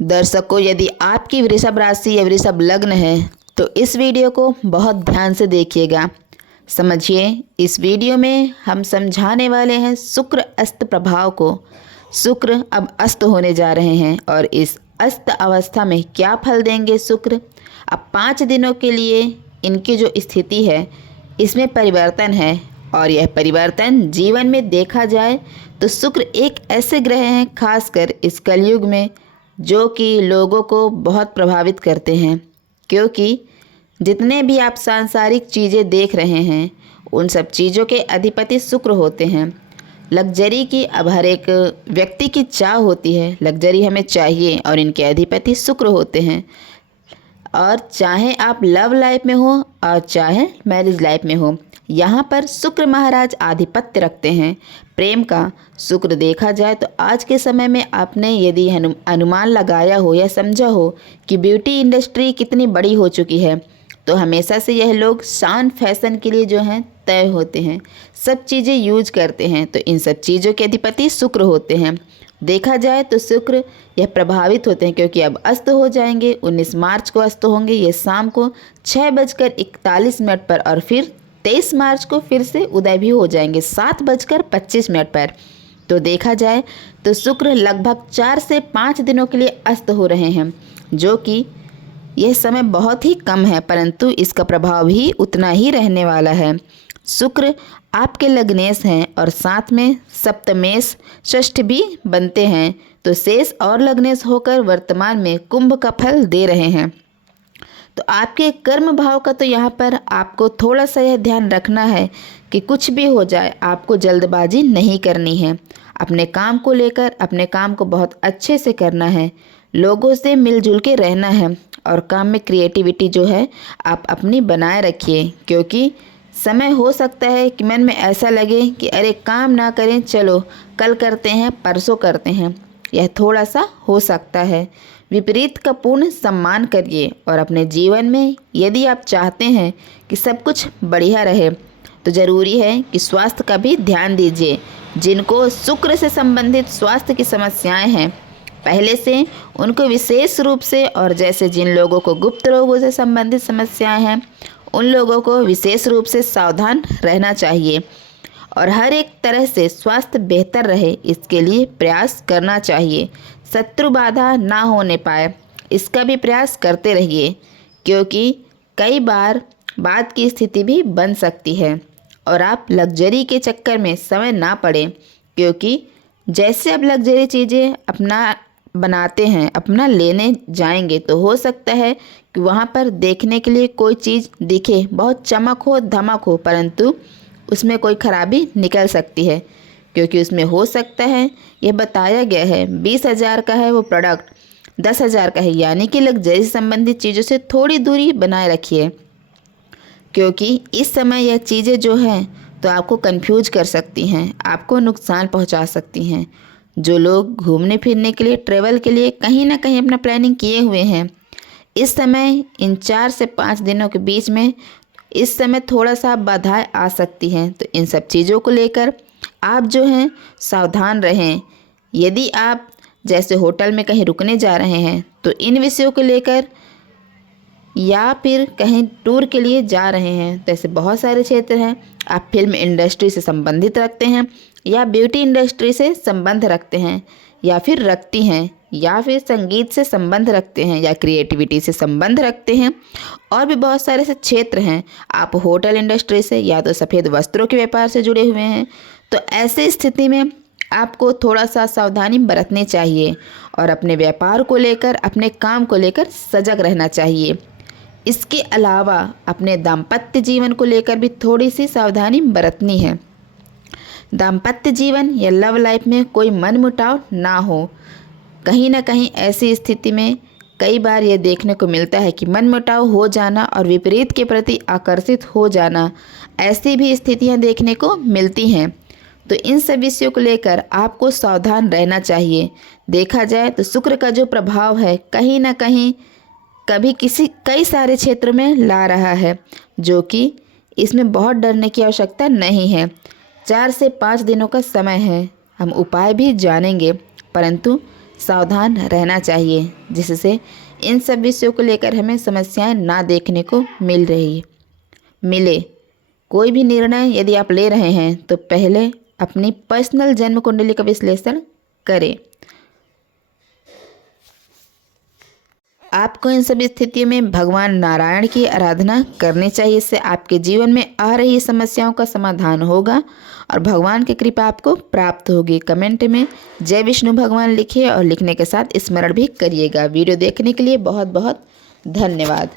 दर्शकों, यदि आपकी वृषभ राशि या वृषभ लग्न है तो इस वीडियो को बहुत ध्यान से देखिएगा। समझिए, इस वीडियो में हम समझाने वाले हैं शुक्र अस्त प्रभाव को। शुक्र अब अस्त होने जा रहे हैं और इस अस्त अवस्था में क्या फल देंगे शुक्र। अब 5 दिनों के लिए इनकी जो स्थिति है इसमें परिवर्तन है और यह परिवर्तन जीवन में देखा जाए तो शुक्र एक ऐसे ग्रह हैं, खासकर इस कलयुग में, जो कि लोगों को बहुत प्रभावित करते हैं। क्योंकि जितने भी आप सांसारिक चीज़ें देख रहे हैं उन सब चीज़ों के अधिपति शुक्र होते हैं। लग्जरी की अब हर एक व्यक्ति की चाह होती है, लग्जरी हमें चाहिए, और इनके अधिपति शुक्र होते हैं। और चाहे आप लव लाइफ में हो और चाहे मैरिज लाइफ में हो, यहाँ पर शुक्र महाराज आधिपत्य रखते हैं। प्रेम का शुक्र देखा जाए तो आज के समय में आपने यदि अनुमान लगाया हो या समझा हो कि ब्यूटी इंडस्ट्री कितनी बड़ी हो चुकी है, तो हमेशा से यह लोग शान फैशन के लिए जो हैं तय होते हैं, सब चीज़ें यूज करते हैं, तो इन सब चीज़ों के अधिपति शुक्र होते हैं। देखा जाए तो शुक्र यह प्रभावित होते हैं क्योंकि अब अस्त हो जाएंगे। 19 मार्च को अस्त होंगे, ये शाम को 6:41 पर, और फिर 23 मार्च को फिर से उदय भी हो जाएंगे 7:25 पर। तो देखा जाए तो शुक्र लगभग 4 से 5 दिनों के लिए अस्त हो रहे हैं, जो कि यह समय बहुत ही कम है, परंतु इसका प्रभाव भी उतना ही रहने वाला है। शुक्र आपके लग्नेश हैं और साथ में सप्तमेश षष्ठ भी बनते हैं, तो शेष और लग्नेश होकर वर्तमान में कुंभ का फल दे रहे हैं। तो आपके कर्म भाव का तो यहाँ पर आपको थोड़ा सा यह ध्यान रखना है कि कुछ भी हो जाए आपको जल्दबाजी नहीं करनी है। अपने काम को लेकर अपने काम को बहुत अच्छे से करना है, लोगों से मिलजुल के रहना है, और काम में क्रिएटिविटी जो है आप अपनी बनाए रखिए। क्योंकि समय हो सकता है कि मन में ऐसा लगे कि अरे काम ना करें, चलो कल करते हैं, परसों करते हैं, यह थोड़ा सा हो सकता है। विपरीत का पूर्ण सम्मान करिए और अपने जीवन में यदि आप चाहते हैं कि सब कुछ बढ़िया रहे तो ज़रूरी है कि स्वास्थ्य का भी ध्यान दीजिए। जिनको शुक्र से संबंधित स्वास्थ्य की समस्याएं हैं पहले से, उनको विशेष रूप से, और जैसे जिन लोगों को गुप्त रोगों से संबंधित समस्याएं हैं उन लोगों को विशेष रूप से सावधान रहना चाहिए और हर एक तरह से स्वास्थ्य बेहतर रहे इसके लिए प्रयास करना चाहिए। शत्रु बाधा ना होने पाए इसका भी प्रयास करते रहिए, क्योंकि कई बार बाद की स्थिति भी बन सकती है और आप लग्जरी के चक्कर में समय ना पड़े। क्योंकि जैसे अब लग्जरी चीज़ें अपना बनाते हैं, अपना लेने जाएंगे, तो हो सकता है कि वहाँ पर देखने के लिए कोई चीज़ दिखे, बहुत चमक हो, धमक हो, परंतु उसमें कोई खराबी निकल सकती है। क्योंकि उसमें हो सकता है, यह बताया गया है 20,000 का है वो प्रोडक्ट 10,000 का है, यानी कि लग्जरी से संबंधित चीज़ों से थोड़ी दूरी बनाए रखिए। क्योंकि इस समय यह चीज़ें जो हैं तो आपको कंफ्यूज कर सकती हैं, आपको नुकसान पहुंचा सकती हैं। जो लोग घूमने फिरने के लिए, ट्रैवल के लिए कहीं ना कहीं अपना प्लानिंग किए हुए हैं, इस समय इन 4 से 5 दिनों के बीच में इस समय थोड़ा सा बाधाएं आ सकती हैं। तो इन सब चीज़ों को लेकर आप जो हैं सावधान रहें। यदि आप जैसे होटल में कहीं रुकने जा रहे हैं तो इन विषयों को लेकर, या फिर कहीं टूर के लिए जा रहे हैं, तो ऐसे बहुत सारे क्षेत्र हैं। आप फिल्म इंडस्ट्री से संबंधित रखते हैं या ब्यूटी इंडस्ट्री से संबंध रखते हैं या फिर रखती हैं, या फिर संगीत से संबंध रखते हैं या क्रिएटिविटी से संबंध रखते हैं, और भी बहुत सारे ऐसे क्षेत्र हैं। आप होटल इंडस्ट्री से या तो सफ़ेद वस्त्रों के व्यापार से जुड़े हुए हैं, तो ऐसे स्थिति में आपको थोड़ा सा सावधानी बरतनी चाहिए और अपने व्यापार को लेकर, अपने काम को लेकर सजग रहना चाहिए। इसके अलावा अपने दाम्पत्य जीवन को लेकर भी थोड़ी सी सावधानी बरतनी है। दाम्पत्य जीवन या लव लाइफ में कोई मनमुटाव ना हो। कहीं ना कहीं ऐसी स्थिति में कई बार ये देखने को मिलता है कि मनमुटाव हो जाना और विपरीत के प्रति आकर्षित हो जाना, ऐसी भी स्थितियां देखने को मिलती हैं। तो इन सब विषयों को लेकर आपको सावधान रहना चाहिए। देखा जाए तो शुक्र का जो प्रभाव है कहीं ना कहीं कई सारे क्षेत्र में ला रहा है, जो कि इसमें बहुत डरने की आवश्यकता नहीं है। 4 से 5 दिनों का समय है, हम उपाय भी जानेंगे, परंतु सावधान रहना चाहिए, जिससे इन सब विषयों को लेकर हमें समस्याएं ना देखने को मिले। कोई भी निर्णय यदि आप ले रहे हैं तो पहले अपनी पर्सनल जन्म कुंडली का विश्लेषण करें। आपको इन सभी स्थितियों में भगवान नारायण की आराधना करनी चाहिए। इससे आपके जीवन में आ रही समस्याओं का समाधान होगा और भगवान की कृपा आपको प्राप्त होगी। कमेंट में जय विष्णु भगवान लिखिए और लिखने के साथ स्मरण भी करिएगा। वीडियो देखने के लिए बहुत बहुत धन्यवाद।